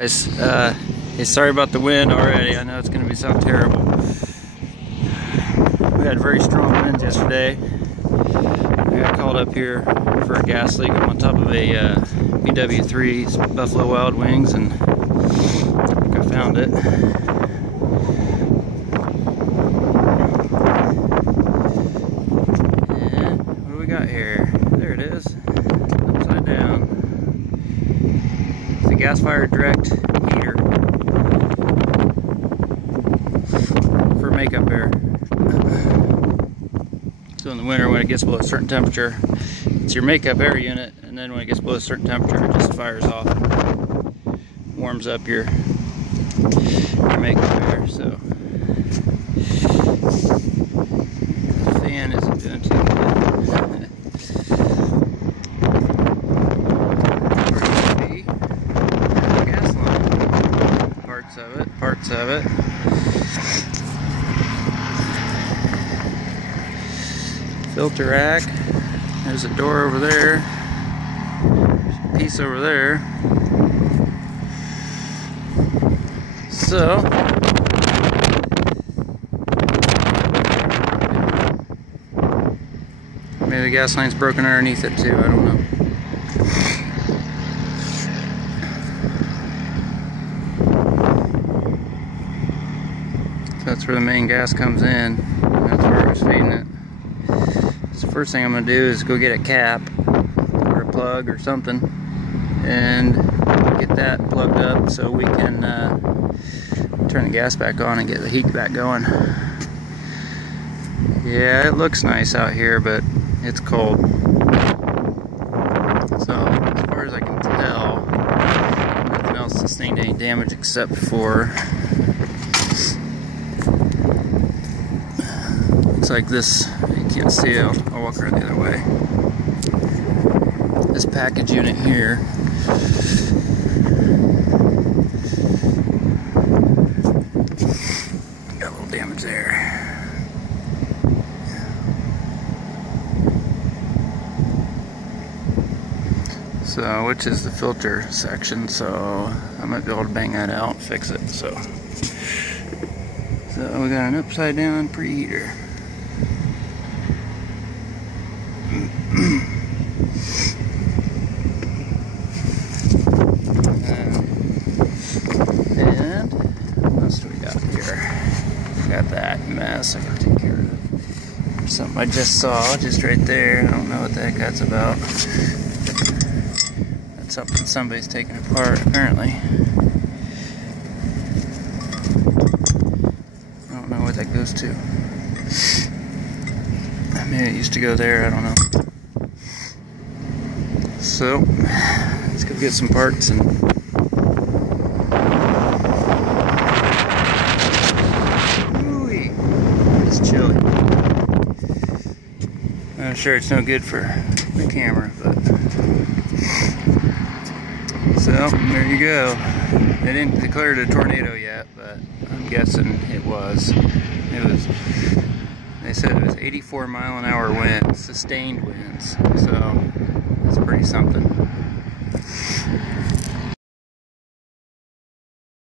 Guys, hey, sorry about the wind already. I know it's going to sound terrible. We had very strong winds yesterday. We got called up here for a gas leak on top of a BW3 Buffalo Wild Wings, and I found it. And what do we got here? There it is, upside down. It's a gas-fired direct heater for makeup air. So in the winter, when it gets below a certain temperature, it's your makeup air unit, and then when it gets below a certain temperature, it just fires off and warms up your makeup air. So the fan isn't doing too good. Gas line, parts of it. Filter rack. There's a door over there. There's a piece over there. So maybe the gas line's broken underneath it too. I don't know. So that's where the main gas comes in. That's where I was feeding it. So first thing I'm going to do is go get a cap or a plug or something and get that plugged up so we can turn the gas back on and get the heat back going. Yeah, it looks nice out here, but it's cold. So as far as I can tell, nothing else sustained any damage except for, looks like this. You can't see it. I'll walk around the other way. This package unit here. Got a little damage there. So, which is the filter section, so I might be able to bang that out and fix it. So we got an upside down preheater. And what else do we got here? Got that mess I gotta take care of. There's something I just saw just right there. I don't know what the heck that's about. That's something somebody's taking apart apparently. I don't know where that goes to. Maybe it used to go there, I don't know. So, let's go get some parts and ooh-wee, it's chilly. I'm sure it's no good for the camera, but so there you go. They didn't declare it a tornado yet, but I'm guessing it was. They said it was 84-mile-an-hour winds, sustained winds, so that's pretty something.